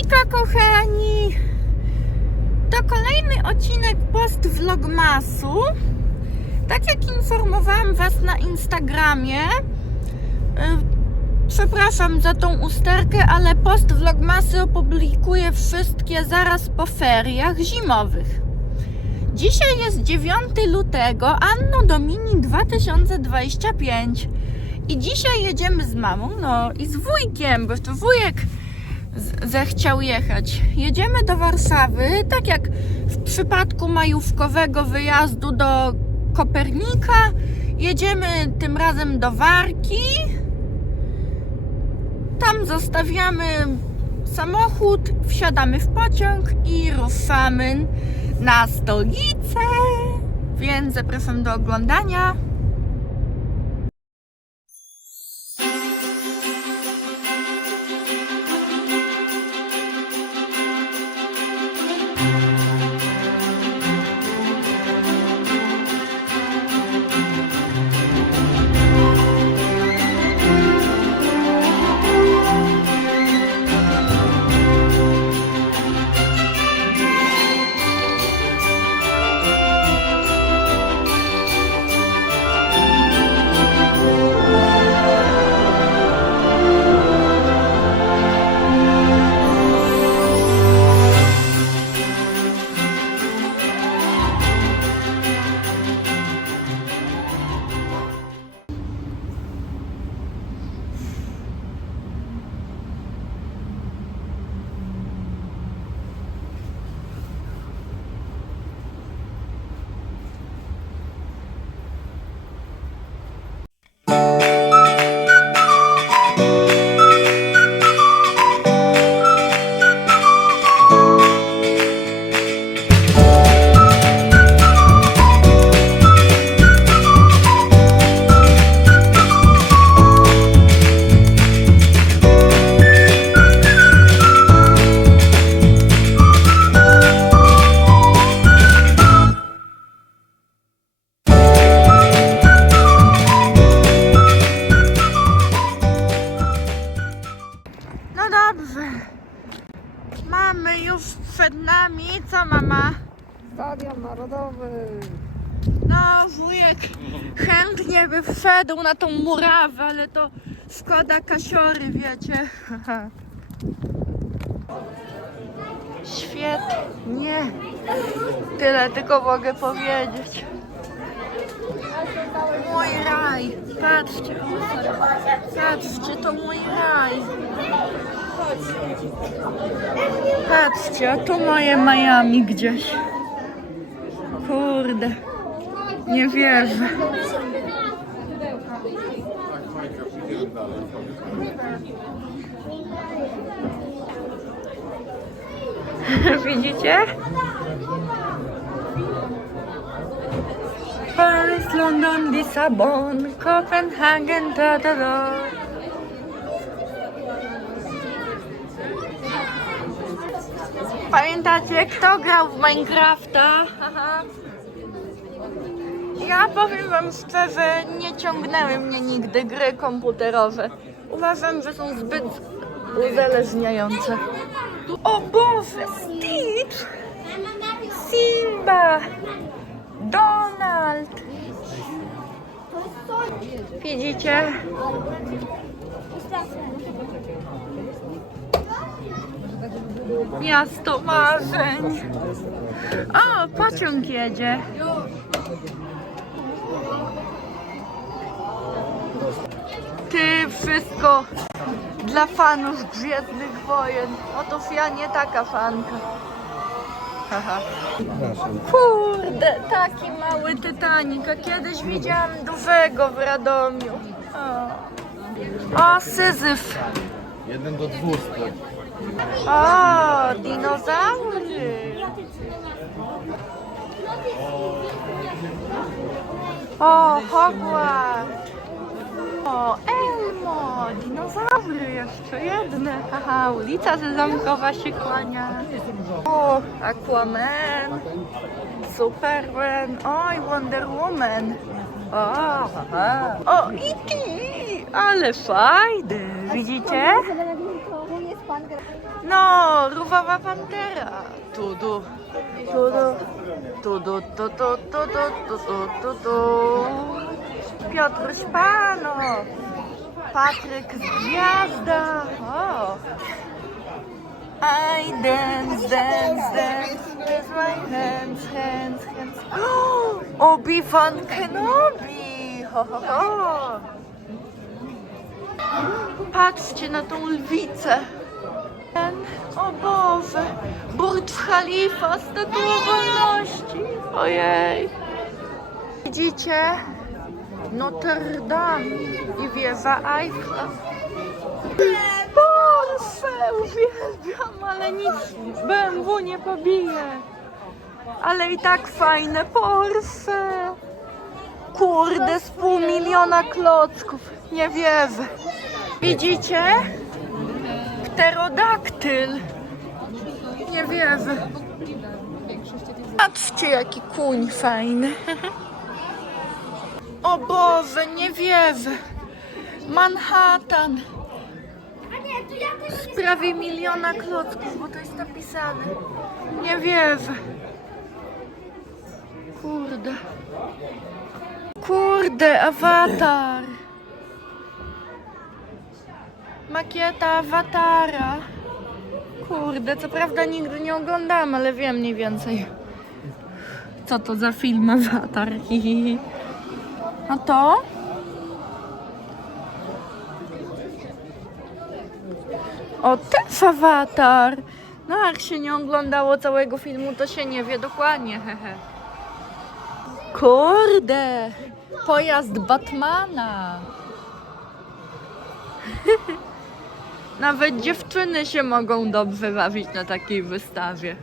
Hejka kochani! To kolejny odcinek post vlogmasu. Tak jak informowałam Was na Instagramie, y, przepraszam za tą usterkę, ale post vlogmasy opublikuję wszystkie zaraz po feriach zimowych. Dzisiaj jest 9 lutego, Anno Domini 2025 i dzisiaj jedziemy z mamą, no i z wujkiem, bo to wujek zechciał jechać. Jedziemy do Warszawy, tak jak w przypadku majówkowego wyjazdu do Kopernika. Jedziemy tym razem do Warki. Tam zostawiamy samochód, wsiadamy w pociąg i ruszamy na stolicę. Więc zapraszam do oglądania. Stadion Narodowy. No, wujek chętnie by wszedł na tą murawę, ale to szkoda kasiory, wiecie. Świetnie. Tyle tylko mogę powiedzieć. Mój raj. Patrzcie. Patrzcie, to mój raj. Patrzcie, a tu moje Miami gdzieś. Kurde. Nie wierzę. Widzicie? Paris, London, Lissabon, Kopenhagen, da da da. Pamiętacie, kto grał w Minecrafta? Aha. Ja powiem wam szczerze, nie ciągnęły mnie nigdy gry komputerowe. Uważam, że są zbyt uzależniające. O Boże, Stitch! Simba! Donald! Widzicie? Miasto marzeń. O, pociąg jedzie. Ty, wszystko dla fanów Gwiezdnych Wojen. Otóż ja nie taka fanka. Haha. Kurde, taki mały Titanic. A kiedyś widziałam dużego w Radomiu. O, o Syzyf. Jeden do dwustu. O, dinozaury. O, Hogwarts. Elmo, Elmo, dinozaury jeszcze jedne. Haha, ulica Sezamkowa się kłania. O, Aquaman, Superman, oj, Wonder Woman. O, aha. o Iti, ale fajny, widzicie? No, rówowa pantera. Tudu, tudu, tudu, tudu, tudu, tudu, tudu, tudu. Piotr Szpano. Patryk Gwiazda. O. I dance, dance, dance with my hands, hands, hands. Obi-Wan Kenobi! Ho, ho, ho. Patrzcie na tą lwicę. Ten, o Boże, Khalifa, Statua Wolności. Ojej. Widzicie? Notre Dame i wieża Eiffla. Porsche uwielbiam, ale nic BMW nie pobije. Ale i tak fajne Porsche. Kurde, z pół miliona klocków. Nie wierzę. Widzicie? Pterodaktyl. Nie wierzę. Patrzcie, jaki kuń fajny. O Boże, nie wierzę. Manhattan. Prawie miliona klocków, bo to jest napisane. Nie wierzę. Kurde. Kurde, awatar. Makieta awatara. Kurde, co prawda nigdy nie oglądam, ale wiem mniej więcej. Co to za film awatar? A to? O, też awatar! No, jak się nie oglądało całego filmu, to się nie wie dokładnie, hehe. Kurde! Pojazd Batmana! Nawet dziewczyny się mogą dobrze bawić na takiej wystawie.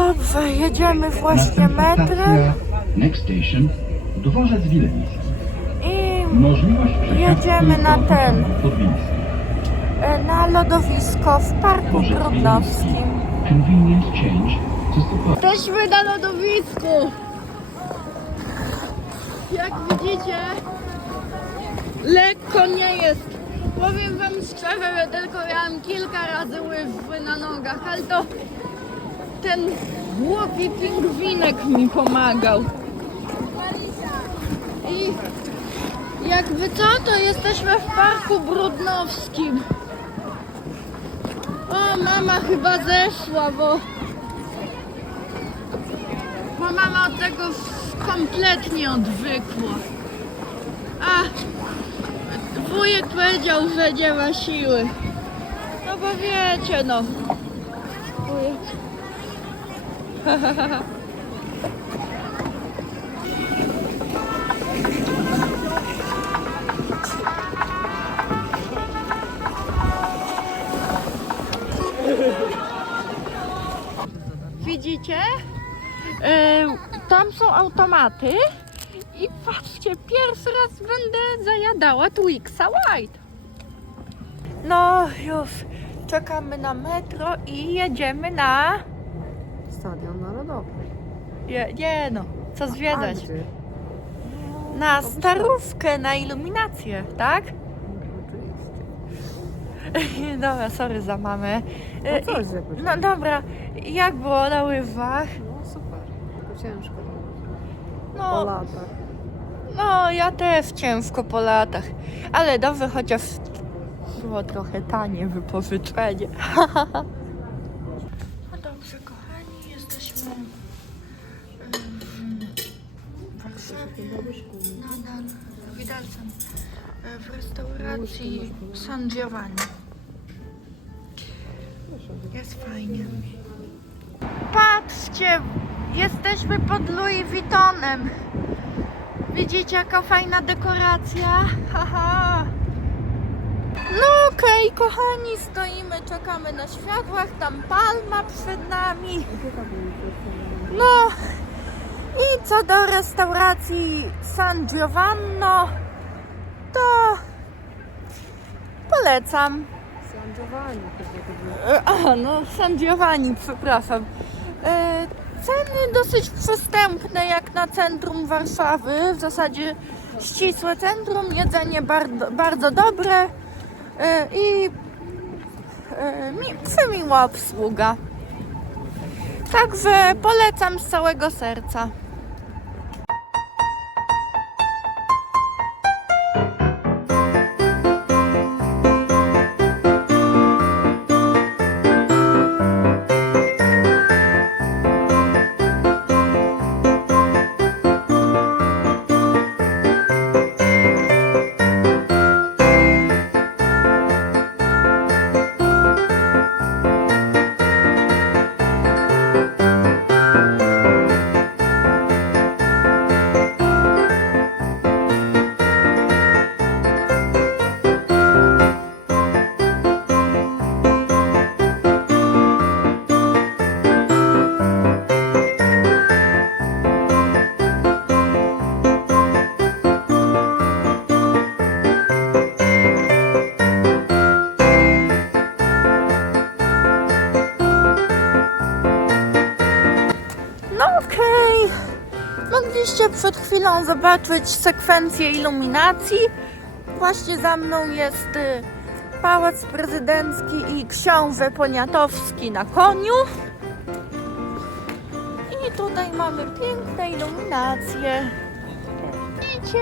Dobrze, jedziemy właśnie metrem Next station, dworzec Wileński. i Jedziemy na ten. e, na lodowisko w Parku Brudnowskim. Jesteśmy na lodowisku. Jak widzicie, lekko nie jest. Powiem wam szczerze, że tylko miałam kilka razy łyżwy na nogach, ale to ten głupi pingwinek mi pomagał. I jakby co, to jesteśmy w Parku Brudnowskim. O, mama chyba zeszła, bo bo mama od tego kompletnie odwykła. A wujek powiedział, że nie ma siły. No bo wiecie no. Wujek. Widzicie? E, tam są automaty i patrzcie, pierwszy raz będę zajadała Twixa White. No już czekamy na metro i jedziemy na... Stadion Narodowy. Je, nie no, co zwiedzać? A gdzie? Na starówkę, na iluminację, tak? Oczywiście. Dobra, sorry za mamę. No coś i-. No dobra, jak było na łyżwach? No super. Tylko ciężko. Po No, latach. no ja też ciężko po latach, ale dobrze chociaż było trochę tanie wypożyczenie. Nadal widelcem w restauracji San Giovanni. Jest fajnie. Patrzcie, Jesteśmy pod Louis Vuittonem. Widzicie jaka fajna dekoracja? Haha. No okej, kochani, stoimy, czekamy na światłach, tam palma przed nami. No i co do restauracji San Giovanno, to polecam. San Giovanni chyba. E, Aha, no San Giovanni, przepraszam. E, Ceny dosyć przystępne jak na centrum Warszawy, w zasadzie ścisłe centrum, jedzenie bardzo, bardzo dobre e, i e, mi, przemiła obsługa. Także polecam z całego serca. Mogliście przed chwilą zobaczyć sekwencję iluminacji. Właśnie za mną jest y, Pałac Prezydencki i książę Poniatowski na koniu. I tutaj mamy piękne iluminacje. Widzicie?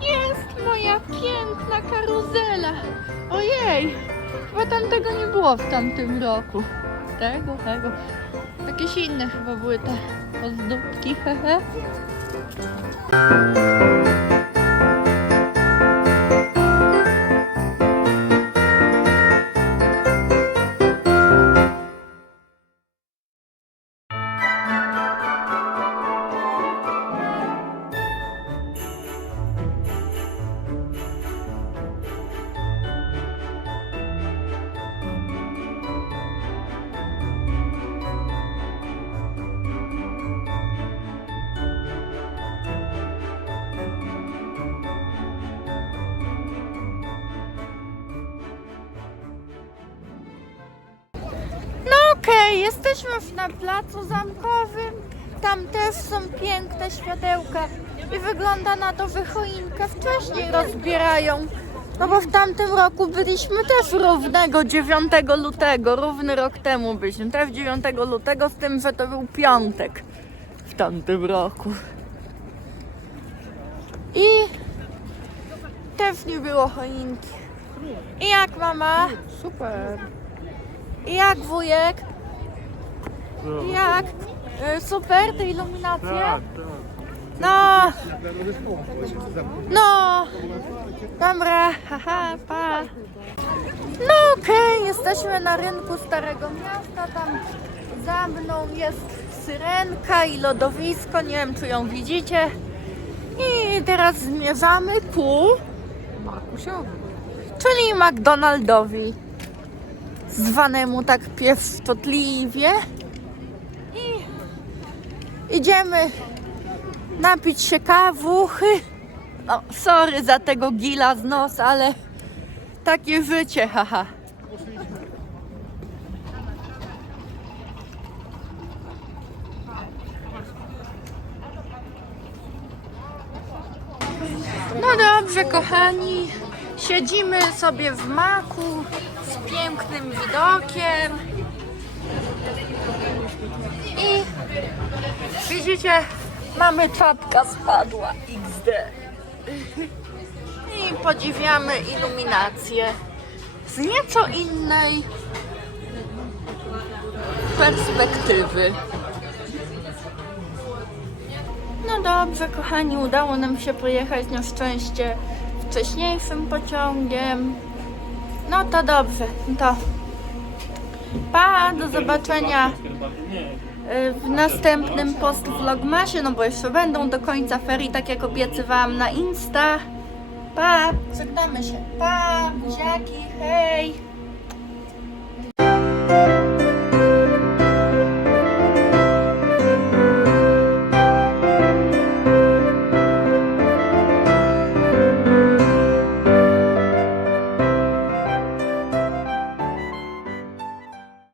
Jest moja piękna karuzela. Ojej, chyba tam tego nie było w tamtym roku. Tego, tego. Jakieś inne chyba były te ozdóbki, hehe. Jesteśmy już na placu zamkowym. Tam też są piękne światełka i wygląda na to, że choinkę wcześniej rozbierają. No bo w tamtym roku byliśmy też równego 9 lutego, równy rok temu byliśmy, też 9 lutego, z tym, że to był piątek w tamtym roku. I też nie było choinki. I jak mama? Super. I jak wujek? Jak? E, Super, te iluminacje? No, no, dobra, haha, pa. No okej, jesteśmy na rynku Starego Miasta, tam za mną jest syrenka i lodowisko, nie wiem czy ją widzicie. I teraz zmierzamy ku, czyli McDonaldowi zwanemu tak pieszczotliwie. Idziemy napić się kawuchy. O, sorry za tego gila z nos, ale takie życie, haha. No dobrze, kochani. Siedzimy sobie w maku z pięknym widokiem. I widzicie, mamy czapka spadła XD. I podziwiamy iluminację z nieco innej perspektywy. No dobrze, kochani, udało nam się pojechać na szczęście wcześniejszym pociągiem. No to dobrze, to pa, do zobaczenia w następnym post vlogmasie, no bo jeszcze będą do końca ferii, tak jak obiecywałam na Insta. Pa! Żegnamy się. Pa! Buziaki, hej!